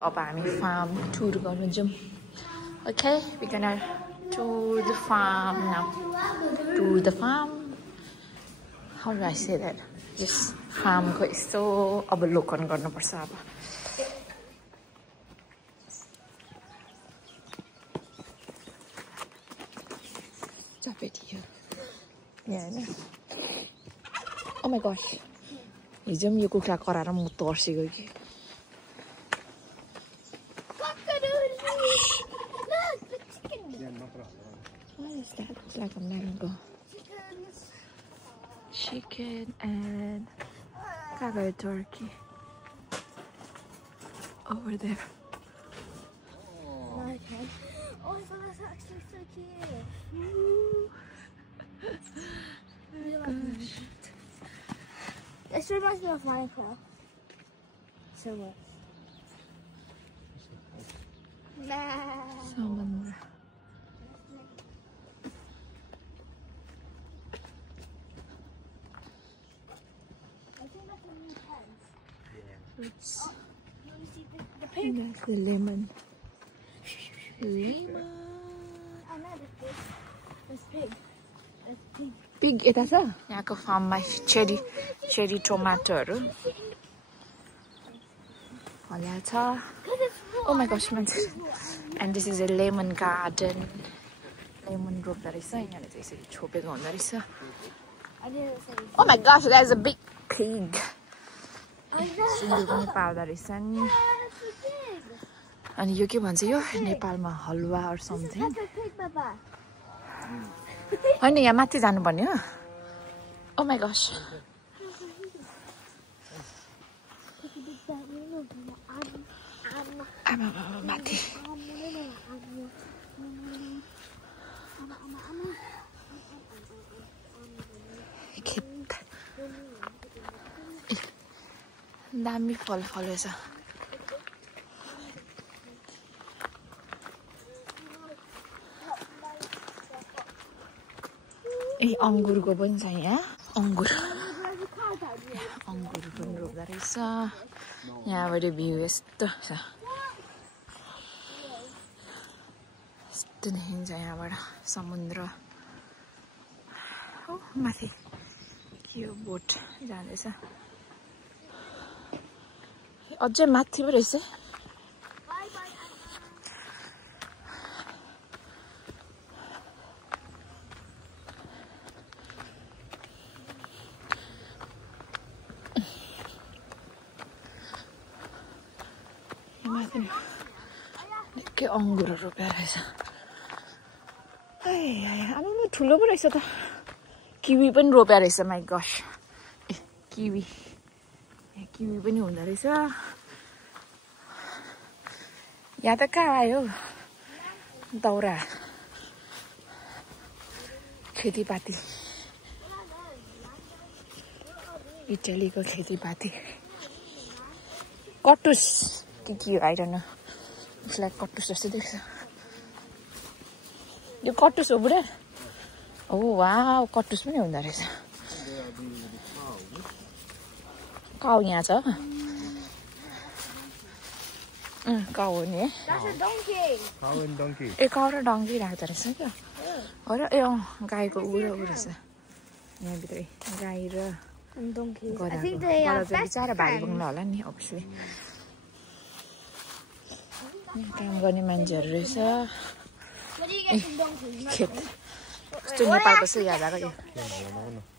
अब हामी farm tour गर्न जाऊँ. Okay, we're gonna tour the farm now. Tour the farm. How do I say that? Just farm को यस्तो अवलोकन गर्नुपर्छ अब. Stop it here. Yeah. Oh my gosh. हिजो यो कुखुरा कराएर म तर्सेको कि. What is that? Looks like a mango. Chicken and covered turkey over there. Okay. Oh, that's actually so cute. Gosh. This reminds me of Minecraft. So what? Salmon. Fruits. The pig. That's the lemon. Lemon. I know the pig. There's pig. There's pig. Pig यता छ यहाँको फार्ममा cherry टोमाटोहरू हल्या छ. Oh my gosh, man. And this is a lemon garden. Lemon रोप्दा रहेछ यहाँले चाहिँ यसरी छोपेको हुँदो रहेछ. I didn't say. Oh my gosh, there's a big pig. I know. सुँगुर पनि पाल्दा रहेछ नि. अनि यो के भन्छ यो नेपालमा हलुवा or something. That's a pig, Baba. हैन यहाँ माथि जानुपर्ने हो. Oh my gosh. आमा माथि. खेत. दामी फल फलेछ. ए अंगुरको पनि छ यहाँ. अंगुर पनि रोप्दा रहेछ. यहाँबाट भ्यू यस्तो छ. यस्तो देखिन्छ यहाँबाट समुद्र. ओ माथि यो बोट जाँदैछ. अझै माथि पो रहेछ. के अंगुर रोपेर रहेछ. आमा ठुलो पो रहेछ त. किवी पनि रोपेर रहेछ. माइ गश. किवी पनि हुँदो रहेछ. यहाँ त कहाँ आयो दाउरा. खेतीपाती इटालीको खेतीपाती. कटुस के हो I don't know. Looks like कटुस जस्तो देख्छ. यो कटुस हो बुढा. Oh wow, कटुस पनि हुँदो रहेछ. काउ यहाँ छ. काउ हो नि. That's a donkey. Cow and donkey. A cow र डङ्की राख्दो रहेछ क्या. हो र ए गाईको उ रहेछ. यहाँभित्रै गाई र And donkey. I गधाको. think they are गधा चाहिँ best बिचारा भारी friends. बोक्नु होला नि अभियसली. काम गर्ने मान्छेहरू रहेछ. Where do you get some donkeys? खेत कस्तो नेपालको चाहिँ याद आएको यो.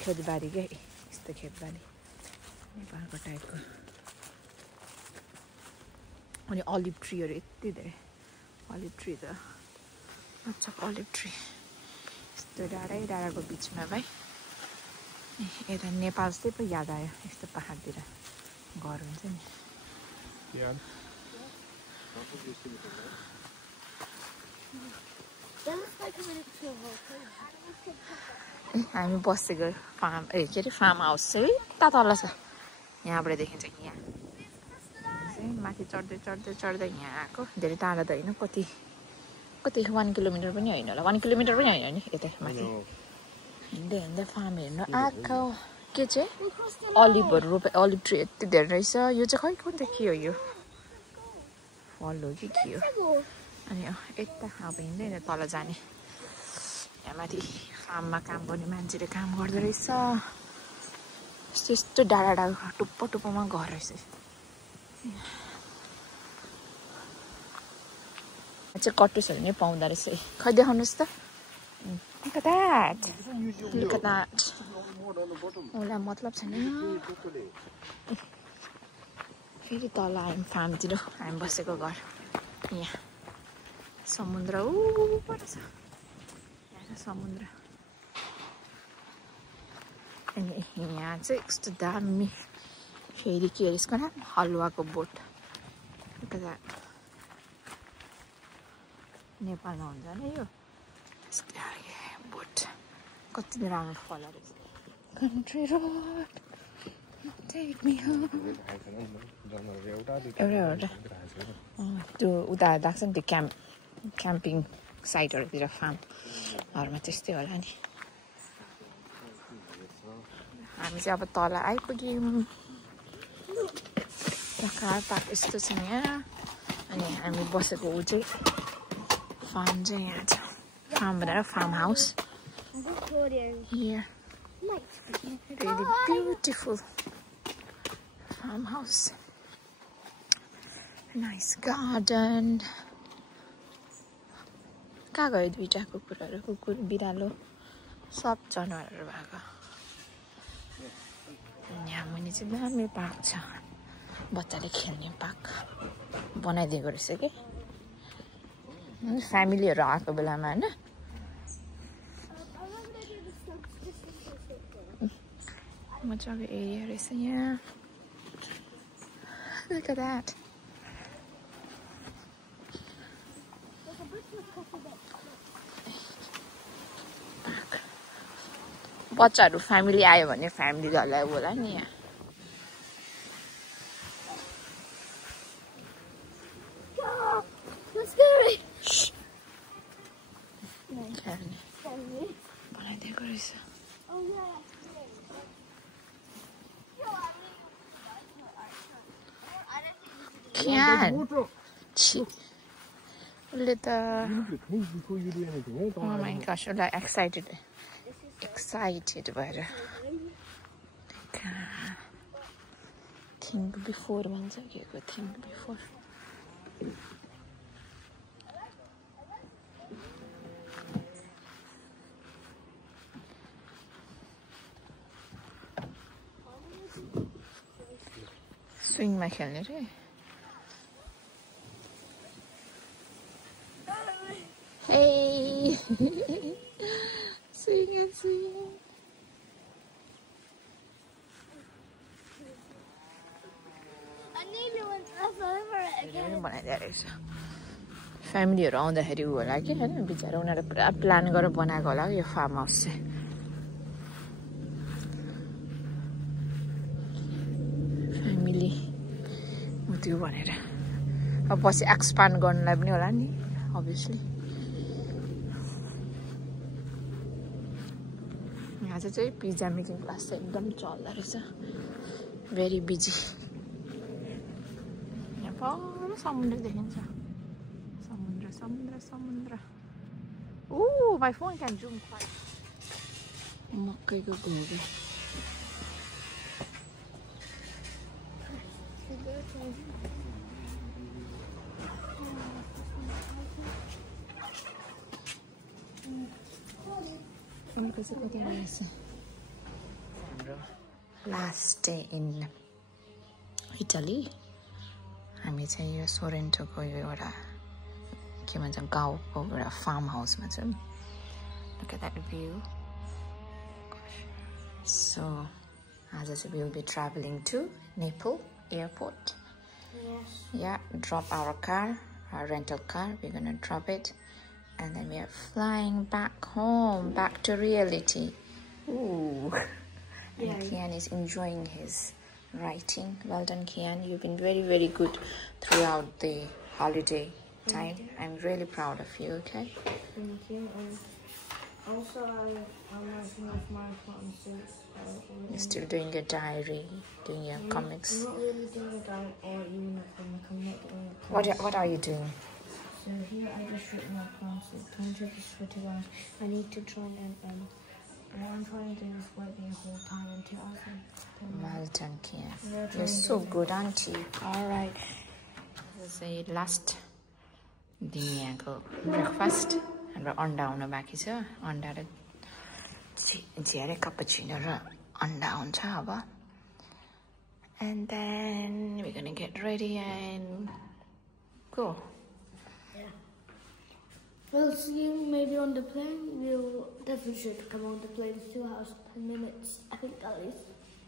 खेतबारी क्या. यस्तो खेतबारी नेपालको टाइपको. अनि अलिभ ट्रीहरू यति धेरै. अलिभ ट्री त अच्छा अलिभ ट्री यस्तो डाँडाको बिचमा भाइ. यता नेपाल जस्तै पो याद आयो. यस्तो पहाडतिर घर हुन्छ नि. Yeah. That looks like a really cool volcano. हामी बसेको फार्म के अरे फार्म हाउस चाहिँ यता तल छ. यहाँबाट देखिन्छ. यहाँ माथि चढ्दै यहाँ आएको. धेरै टाढा त होइन. कति 1 किलोमिटर पनि होइन होला. 1 किलोमिटर पनि होइन नि यता माथि. हिँड्दै फार्म हेर्नु आएको. के चाहिँ अलिभहरू रोपे. अलिभ ट्री यति धेरै रहेछ. यो चाहिँ खै कुन त के हो यो. फल हो कि के हो अनि यता अब हिँड्दै हिँड्दै तल जाने यहाँ माथि फार्ममा काम गर्ने मान्छेले काम गर्दो रहेछ यस्तो डाँडा डाँडा टुप्पो टुप्पोमा घर रहेछ चाहिँ कटुसहरू नै पाउँदो रहेछ खै देखाउनुहोस् त Look at that. Look at that. मलाई मतलब छैन फेरि तल आयौँ फार्मतिर हामी बसेको घर यहाँ समुद्र ऊ छ यहाँ समुद्र अनि यहाँ चाहिँ यस्तो दामी फेरि के अरे यसको नाम हलुवाको बोट Look at that. नेपालमा हुन्छ नि यो बोट कति राम्रो फल रहेछ Country road take me home एउटा त्यो उता लाग्छ नि त्यो क्याम्पिङ साइटहरूतिर फार्महरूमा त्यस्तै होला नि हामी चाहिँ अब तल आइपुग्यौँ कार पार्क यस्तो छ यहाँ अनि हामी बसेको ऊ चाहिँ फार्म चाहिँ यहाँ छ फार्म भनेर farm house here really beautiful farmhouse nice garden कहाँ गयो दुईटा कुकुरहरू कुकुर बिरालो सब जनावरहरू भएको यहाँ मुनि चाहिँ दामी पार्क छ बच्चाले खेल्ने पार्क बनाइदिएको रहेछ कि फ्यामिलीहरू आएको बेलामा हैन मजाको एरिया रहेछ यहाँ Look at that. बच्चाहरू फ्यामिली आयो भने फ्यामिलीहरूलाई होला नि यहाँ बनाइदिएको रहेछ Can. Usले त Oh my gosh, I'm like excited भएर Think before भन्छ के को think before स्विङमा खेल्ने रे Hey, swing and swing. I need you once over again. फ्यामिलीहरू आउँदाखेरि होला कि हैन बिचारा उनीहरुले पुरा प्लान गरेर बनाएको होला यो फार्म हाउस चाहिँ फ्यामिली त्यो भनेर अब पछि एक्सपान्ड गर्नलाई पनि होला नि obviously यहाँ चाहिँ पिज्जा मेकिङ क्लास चाहिँ एकदम चल्दा रहेछ भेरी बिजी यहाँ पर समुद्र देखिन्छ समुद्र Ooh, my phone can zoom quite मकैको Ghoge Last day in Italy. हामी चाहिँ यो सोरेन्टोको यो एउटा के भन्छ गाउँको एउटा फार्म हाउसमा छौँ. Look at that view. So, आज चाहिँ we will be traveling to Naples airport. Yes. Yeah, drop our car, our rental car. We're gonna drop it. And then we are flying back home, back to reality. Ooh. And Kian is enjoying his writing. Well done, Kian. You've been very, very good throughout the holiday time. I'm really proud of you, okay? Thank you. And also, I'm working with my concerts. You're still doing your diary, doing your comics. I'm not really doing a diary or even a comic. I'm not doing a comic. What are you doing? So here I just written my plans. Time to just put it on. I need to try and what I'm trying to do is work the whole time until I can. Well done, Kian. You're so good, auntie. All right. This is the last breakfast. And we're on down back here. On that, cappuccino on down. And then we're gonna get ready and go. We'll see you maybe on the plane. We'll definitely should come on the plane. 2 hours, 10 minutes, I think at least.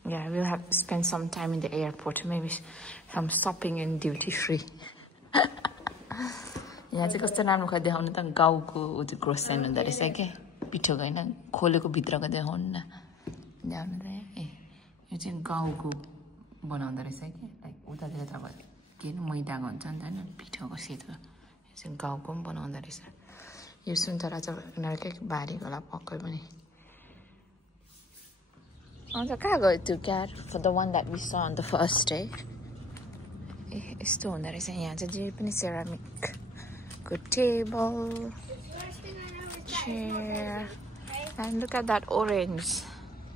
Yeah, we'll have to spend some time in the airport. Maybe some shopping and duty free. यहाँ चाहिँ कस्तो राम्रो खै देखाउनु त गाउँको grocery हुँदो रहेछ के पिठोको होइन खोलेको भित्रको देखाउनु न ल्याउनु र ए यो चाहिँ गाउँको बनाउँदो रहेछ कि लाइक उतातिर त अब के मैदाको हुन्छ नि त होइन पिठोको सेतो यो चाहिँ गाउँको पनि बनाउँदो रहेछ यो सुन्तला चाहिँ उनीहरूकै बारीको होला पक्कै पनि अन्त कहाँ गयो त्यो care for the one that we saw on the first day ए यस्तो हुँदो रहेछ यहाँ चाहिँ जे पनि ceramic good table, chair, and look at that orange.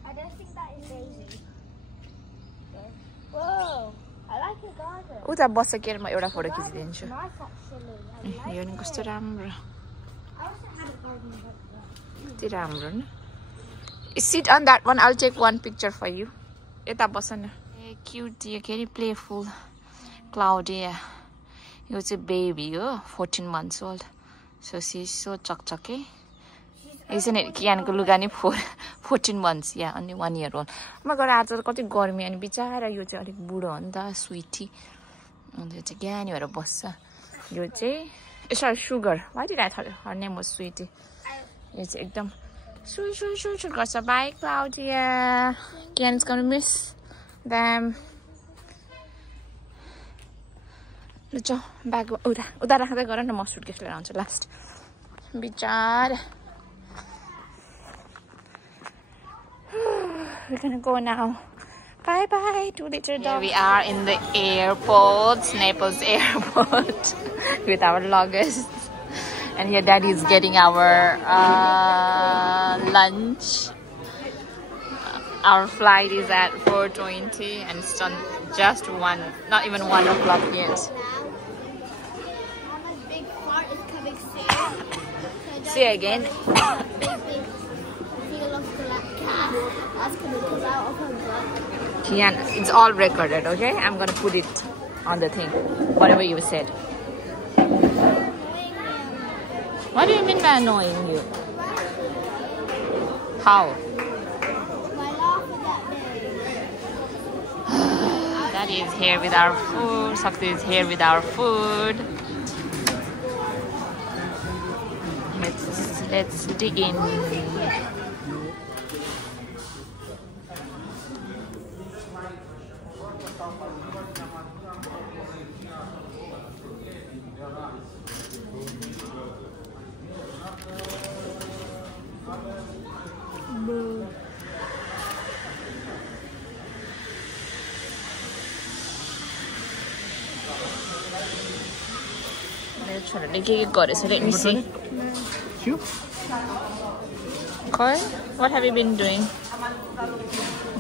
I don't think that is Daisy. Whoa, I like your garden. उता बस्छ के म एउटा फोटो खिचिदिन्छु Nice actually. यो नि कस्तो राम्रो I also had a garden like that. यति राम्रो न sit on that one. I'll take one picture for you. यता बस्छ न ए क्युट यो के playful Claudia. यो चाहिँ baby हो 14 months old. So she's so chakchake. Isn't it? कियानको लुगा नि 14 months. Yeah, only 1 year old. म गएर आज त कति गर्मी अनि बिचारा यो चाहिँ अलिक बुढो हो नि त स्वीटी. अनि यो चाहिँ ज्ञानी भएर बस्छ. यो चाहिँ sorry sugar. Why did I thought her name was Sweetie? यो चाहिँ एकदम sweet गर्छ. Bye Claudia. Kian's gonna miss them. ल जाऊ ब्याग उता राख्दै गर न म सुटकेस लिएर आउँछु लास्ट बिचार we're gonna go now bye bye to little dog. Here we are in the airport, Naples airport with our luggage and here daddy is getting our lunch. Our flight is at 4:20 and it's done just not even 1 o'clock yet. Say again. Kian, it's all recorded, okay? I'm gonna put it on the thing. Whatever you said. What do you mean by annoying you? How? Daddy is here with our food. Sakti is here with our food. Let's dig in. Let me see. Koi, what have you been doing?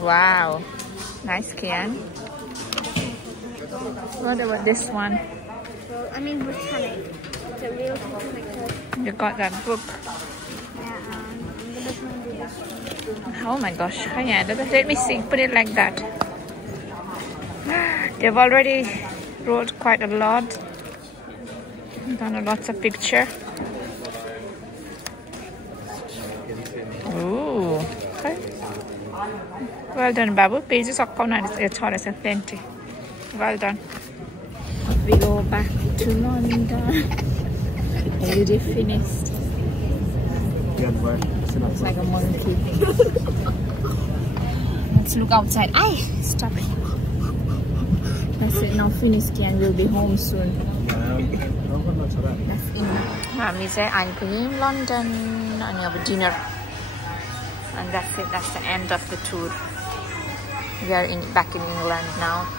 Wow, nice, Kian. What about this one? Well, I mean botanic. It's a real botanic. You got that book. Yeah, I'm gonna try and do this. Oh my gosh, yeah, let me see. Put it like that. They've already wrote quite a lot. Done lots of picture. Ooh. Okay. Well done, Babu. Pages of plenty. Well done. We go back to London. Already finished. Looks like a monkey. Let's look outside. Aye, stop it. That's it. Now finished and we'll be home soon. That's enough. हामी चाहिँ आइपुग्यौँ London अनि अब dinner And that's it. That's the end of the tour. We are back in England now.